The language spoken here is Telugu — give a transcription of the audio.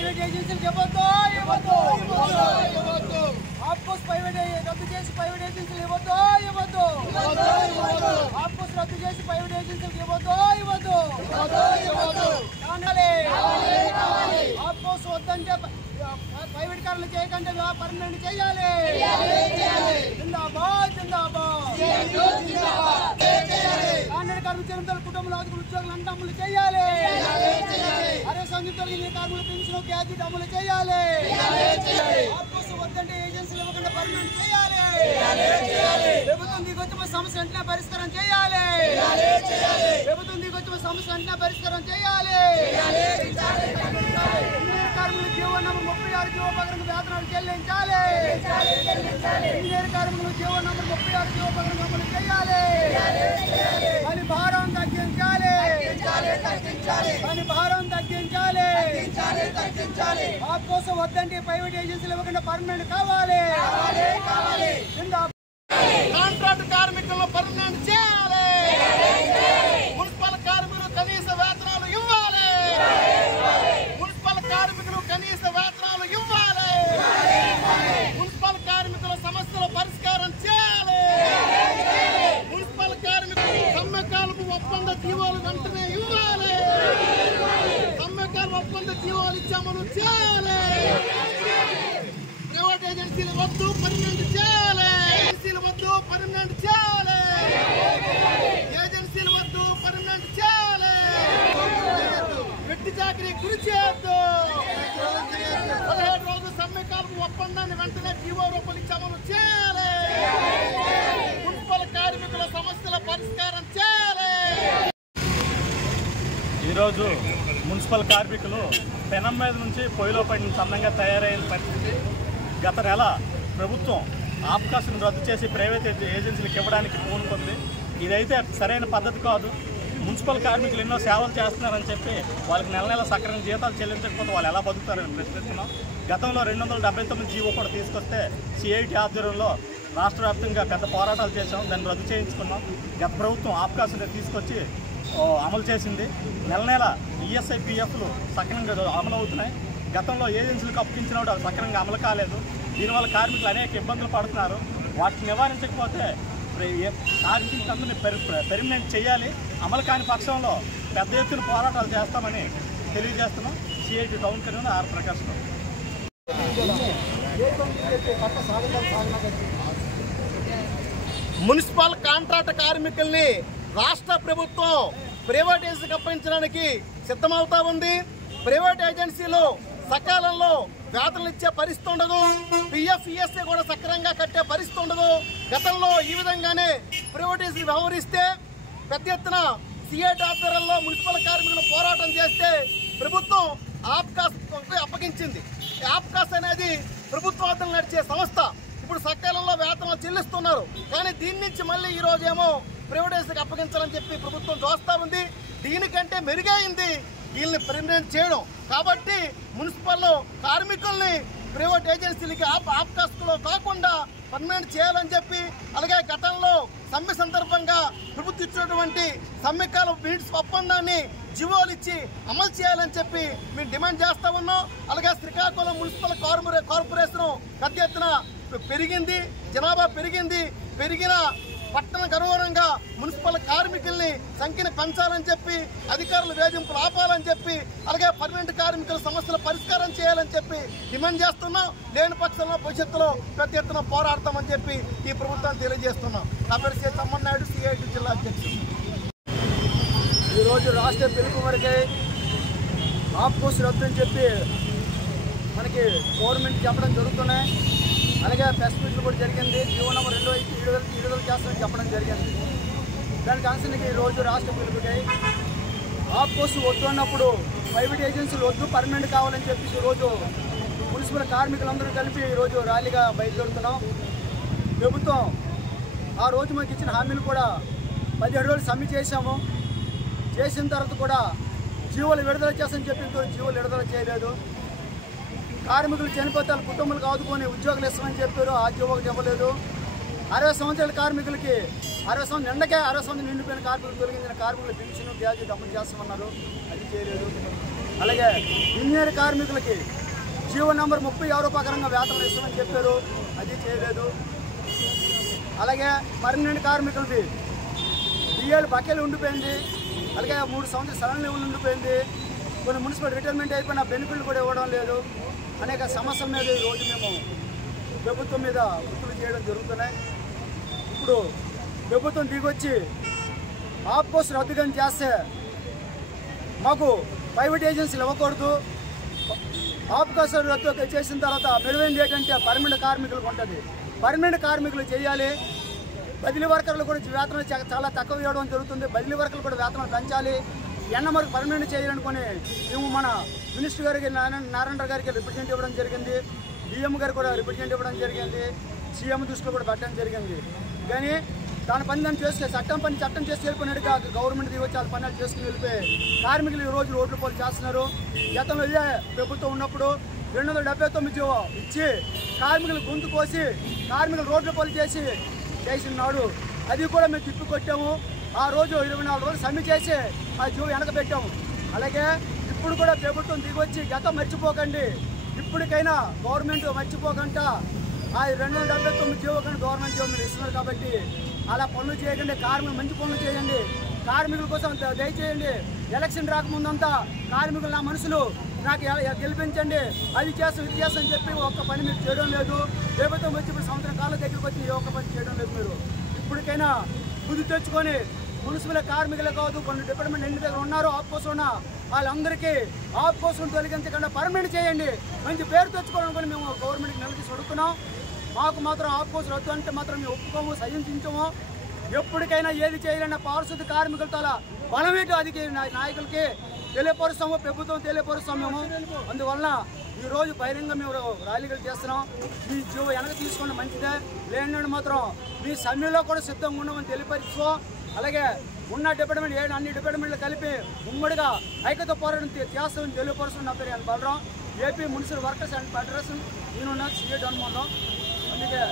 ప్రైవేట్ ఏజెన్సీలకు ఇవ్వద్దు. ఆప్కోస్ రద్దు చేసి ప్రైవేట్ ఏజెన్సీలు ఇవ్వద్దు. ఆప్కోస్ రద్దు చేసి ప్రైవేట్ ఏజెన్సీలకు ఇవ్వద్దు. ఆప్కోస్ వద్దంటే ప్రైవేట్ కార్లు చేయకంటే పర్మనెంట్ చేయాలి. జిందాబాద్ కాంట్రాక్ట్ కార్మికుల కుటుంబంలో ఉద్యోగులు అంటే అమలు చేయాలి. అరే సంయుక్తలు కార్మికుల పెన్షన్ గ్యాజెట్ అమలు చేయాలి. ఆప్కోస్ వద్దంటే ఏజెన్సీలు ఇవ్వకుండా పర్మనెంట్ చేయాలి. ప్రభుత్వం దిగొచ్చిన సమస్య వెంటనే పరిష్కారం చేయాలి. పరిష్కారం చేయాలి. ఇంజనీర్ కార్మికుల జీవో నంబర్ 36 జీవో ప్రకారం వేతనాలు చెల్లించాలి. ఇంజనీర్ కార్మికుల జీవో నంబర్ 36 జీవో ప్రకారం అమలు చేయాలి. పని భారం తగ్గించాలి. ఆప్కోసం వద్దంటే ప్రైవేట్ ఏజెన్సీలు ఇవ్వకుండా పర్మనెంట్ కావాలి. కాంట్రాక్ట్ కార్మికులను పర్మనెంట్ చేయాలి. మున్సిపల్ కార్మికులు కనీస వేతనాలు ఇవ్వాలి. మున్సిపల్ కార్మికులు కనీస వేతనాలు ఇవ్వాలి. మున్సిపల్ కార్మికుల సమస్యల పరిష్కారం చేయాలి. మున్సిపల్ కార్మికులు సమ్మెకాలపు ఒప్పంద జీవోలు వెంటనే ఇవ్వాలి. సమ్మెకాల ఒప్పంద జీవోలు ఇచ్చి అమలు చేయాలి. ప్రైవేట్ ఏజెన్సీలు వద్దు, పర్మనెంట్ చేయాలి. ఏజెన్సీలు వద్దు, పర్మనెంట్ చేయాలి. ఏజెన్సీలు వద్దు, పర్మనెంట్ చేయాలి. వెట్టి చాకరీ గురి చేయొద్దు. 17 రోజుల సమ్మెకాలపు ఒప్పందాన్ని వెంటనే జీవో రూపంలో ఇచ్చి అమలు చేయాలి. మున్సిపల్ కార్మికుల సమస్యల పరిష్కారం చేయాలి. ఈరోజు మున్సిపల్ కార్మికులు పెనం మీద నుంచి పొయ్యిలో పడిన సన్నంగా తయారైన పరిస్థితి. గత నెల ప్రభుత్వం ఆప్కాస్ను రద్దు చేసి ప్రైవేట్ ఏజెన్సీలకు ఇవ్వడానికి పూనుకుంది. ఇదైతే సరైన పద్ధతి కాదు. మున్సిపల్ కార్మికులు ఎన్నో సేవలు చేస్తున్నారని చెప్పి వాళ్ళకి నెల నెల సక్రమంగా జీతాలు చెల్లించకపోతే వాళ్ళు ఎలా బతుకుతారని ప్రశ్నిస్తున్నాం. గతంలో 279 జీవో కూడా తీసుకొస్తే సిఐటి ఆధ్వర్యంలో రాష్ట్ర వ్యాప్తంగా పెద్ద పోరాటాలు చేసాం. దాన్ని రద్దు చేయించుకున్నాం. గత ప్రభుత్వం ఆప్కాస్ని తీసుకొచ్చి అమలు చేసింది. నెల నెల ఈఎస్ఐ పిఎఫ్లు సక్రమంగా అమలు అవుతున్నాయి. గతంలో ఏజెన్సీలకు అప్పగించినప్పుడు అది సక్రమంగా అమలు కాలేదు. దీనివల్ల కార్మికులు అనేక ఇబ్బందులు పడుతున్నారు. వాటిని నివారించకపోతే కార్మికులందరినీ పెర్మనెంట్ చేయాలి. అమలు కాని పక్షంలో పెద్ద ఎత్తున పోరాటాలు చేస్తామని తెలియజేస్తున్నాం. CIT town convener R Prakash. Municipal contract కార్మికుల్ని రాష్ట్ర ప్రభుత్వం ప్రైవేట్ ఏజెన్సీకి అప్పగించడానికి సిద్ధమవుతా ఉంది. ప్రైవేట్ ఏజెన్సీలు సకాలంలో వేతనలు ఇచ్చే పరిస్థితి ఉండదు. పిఎఫ్ ఈఎస్ఐ కూడా సక్రమంగా కట్టే పరిస్థితి ఉండదు. గతంలో ఈ విధంగానే ప్రైవేట్ ఏజెన్సీ వ్యవహరిస్తే పెద్ద ఎత్తున సిఐటి ఆధ్వర్యంలో మున్సిపల్ కార్మికులు పోరాటం చేస్తే ప్రభుత్వం ఆప్కాస్ అప్పగించింది. ఆప్కాస్ అనేది ప్రభుత్వార్థం నడిచే సంస్థ. ఇప్పుడు సకాలంలో వేతనాలు చెల్లిస్తున్నారు. కానీ దీని నుంచి మళ్ళీ ఈ రోజేమో ప్రైవేట్ ఏజెన్సీకి అప్పగించాలని చెప్పి ప్రభుత్వం చూస్తూ ఉంది. దీనికంటే మెరుగైంది వీళ్ళని పర్మనెంట్ చేయడం. కాబట్టి మున్సిపల్ కార్మికుల్ని ప్రైవేట్ ఏజెన్సీలకి ఆప్కాస్లో కాకుండా పర్మనెంట్ చేయాలని చెప్పి, అలాగే గతంలో సమ్మె సందర్భంగా ప్రభుత్వం ఇచ్చినటువంటి సమ్మెకాల బీడ్స్ ఒప్పందాన్ని జీవోలు ఇచ్చి అమలు చేయాలని చెప్పి మేము డిమాండ్ చేస్తా ఉన్నాం. అలాగే శ్రీకాకుళం మున్సిపల్ కార్పొరేషన్ పెద్ద ఎత్తున పెరిగింది, జనాభా పెరిగిన పట్టణకు అనుగుణంగా మున్సిపల్ కార్మికుల్ని సంఖ్యను పెంచాలని చెప్పి, అధికారుల వేధింపులు ఆపాలని చెప్పి, అలాగే పర్మనెంట్ కార్మికుల సమస్యల పరిష్కారం చేయాలని చెప్పి డిమాండ్ చేస్తున్నాం. లేని పక్షంలో భవిష్యత్తులో పెద్ద ఎత్తున పోరాడతామని చెప్పి ఈ ప్రభుత్వాన్ని తెలియజేస్తున్నాం. నా పేరు సి. తమ్మన్నాయుడు, సిఐటి జిల్లా అధ్యక్షుడు. ఈరోజు రాష్ట్ర పిలుపు వరకే ఆప్కోస్ రద్దు అని చెప్పి మనకి గవర్నమెంట్ చెప్పడం జరుగుతున్నాయి. అలాగే ప్రెస్ మీట్లు కూడా జరిగింది. జీవో నంబర్ 2 విడుదల చేస్తామని చెప్పడం జరిగింది. దానికి అనుసరించి ఈరోజు రాష్ట్ర పిలుపుకై ఆప్కోస్ వద్దు అన్నప్పుడు ప్రైవేట్ ఏజెన్సీలు వద్దు, పర్మనెంట్ కావాలని చెప్పి ఈరోజు మున్సిపల్ కార్మికులందరూ కలిపి ఈరోజు ర్యాలీగా బయలుదేరుతున్నాం. ప్రభుత్వం ఆ రోజు మనకి ఇచ్చిన హామీలు కూడా 17 రోజులు సమ్మె చేశాము. చేసిన తర్వాత కూడా జీవోలు విడుదల చేస్తామని చెప్పి జీవోలు విడుదల చేయలేదు. కార్మికులు చనిపోతే వాళ్ళ కుటుంబాలకు ఆదుకొని ఉద్యోగులు ఇస్తామని చెప్పారు. ఆ జీవోకి ఇవ్వలేదు. 60 సంవత్సరాల కార్మికులకి 60 సంవత్సరం నిండిపోయిన కార్మికులు తొలగించిన కార్మికులు పెన్షన్ గ్యాజెట్ అమలు చేస్తామన్నారు. అది చేయలేదు. అలాగే ఇంజనీర్ కార్మికులకి జీవో నంబర్ 36 ప్రకారంగా వేతనం ఇస్తామని చెప్పారు, అది చేయలేదు. అలాగే పర్మనెంట్ కార్మికులది డిఏలు బకేలు ఉండిపోయింది, అలాగే 3 సంవత్సరాల సడన్ లెవెల్ ఉండిపోయింది, కొన్ని మున్సిపల్ రిటైర్మెంట్ అయిపోయిన బెనిఫిట్లు కూడా ఇవ్వడం లేదు. అనేక సమస్యల మీద ఈరోజు మేము ప్రభుత్వం మీద ఒత్తిడి చేయడం జరుగుతున్నాయి. ఇప్పుడు ప్రభుత్వం దిగొచ్చి ఆప్కోస్ రద్దుగా చేస్తే మాకు ప్రైవేట్ ఏజెన్సీలు ఇవ్వకూడదు. ఆప్కోస్ రద్దు చేసిన తర్వాత మెరుగైనది ఏంటంటే పర్మనెంట్ కార్మికులకు ఉంటుంది, పర్మనెంట్ కార్మికులు చేయాలి. బదిలీ వర్కర్లు కూడా వేతనం చాలా తక్కువ ఇవ్వడం జరుగుతుంది, బదిలీ వర్కర్లు కూడా వేతనం పెంచాలి. ఎన్నమరకు పర్మనెంట్ చేయాలనుకుని మేము మన మినిస్టర్ గారికి నారాయణ గారికి రిప్రజెంట్ ఇవ్వడం జరిగింది, డిఎం గారికి కూడా రిప్రజెంట్ ఇవ్వడం జరిగింది, సీఎం దృష్టిలో కూడా పెట్టడం జరిగింది. కానీ దాని పని దాన్ని చేసుకుని చట్టం చేసి వెళ్ళిపోయినట్టుగా గవర్నమెంట్ దిగొచ్చి వాళ్ళ పనులు చేసుకుని వెళ్ళిపోయి కార్మికులు ఈ రోజు రోడ్ల పోలు చేస్తున్నారు. గతంలో ఇదే ప్రభుత్వం ఉన్నప్పుడు 279 జీవో ఇచ్చి కార్మికులు గొంతు కోసి కార్మికులు రోడ్ల పోలు చేసిన నాడు అది కూడా మేము తిప్పికొట్టాము. ఆ రోజు 24 రోజులు సమ్మె చేసి ఆ జీవో వెనక పెట్టాము. అలాగే ఇప్పుడు కూడా ప్రభుత్వం దిగొచ్చి గతం మర్చిపోకండి, ఇప్పటికైనా గవర్నమెంట్ మర్చిపోకుండా ఆ 279 జీవో కానీ గవర్నమెంట్ జీవో మీరు ఇస్తున్నారు కాబట్టి అలా పనులు చేయకండి, కార్మికులు మంచి పనులు చేయండి, కార్మికుల కోసం దయచేయండి. ఎలక్షన్ రాకముందంతా కార్మికులు నా మనుషులు నాకు గెలిపించండి, అది చేస్తాం ఇది చేస్తాం అని చెప్పి ఒక్క పని మీరు చేయడం లేదు. ప్రభుత్వం వచ్చి ఇప్పుడు సంవత్సరం కాలం దగ్గరికి వచ్చి ఏ ఒక్క పని చేయడం లేదు. మీరు ఇప్పటికైనా బుద్ధి తెచ్చుకొని మున్సిపల్ కార్మికులు కాదు, కొన్ని డిపార్ట్మెంట్ ఎన్ని దగ్గర ఉన్నారో ఆప్కోసం వాళ్ళందరికీ ఆప్కోసం తొలగించకుండా పర్మనెంట్ చేయండి, మంచి పేరు తెచ్చుకోవాలనుకుని మేము గవర్నమెంట్కి నిలదీసి అడుగుతున్నాం. మాకు మాత్రం ఆప్కోసం రద్దు అంటే మాత్రం మేము ఒప్పుకోము, సహించము. ఎప్పటికైనా ఏది చేయాలన్న పారిశుద్ధ కార్మికులతో బలమేటు అది నాయకులకి తెలియపరుస్తాము, ప్రభుత్వం తెలియపరుస్తాము మేము. అందువలన ఈరోజు బహిరంగ మేము ర్యాలీలు చేస్తున్నాం. ఈ జీవో వెనక తీసుకోండి మంచిదే, లేని మాత్రం మీ సమ్మెలో కూడా సిద్ధంగా ఉండమని తెలియపరుస్తూ, అలాగే ఉన్న డిపార్ట్మెంట్ అన్ని డిపార్ట్మెంట్లు కలిపి ఉమ్మడిగా ఐక్యత పోరాటం చేస్తామని తెలియపరుస్తుంది. నా పేరు Balaram, AP municipal workers and federation నేను సీఏ డన్మోహన్. అందుకే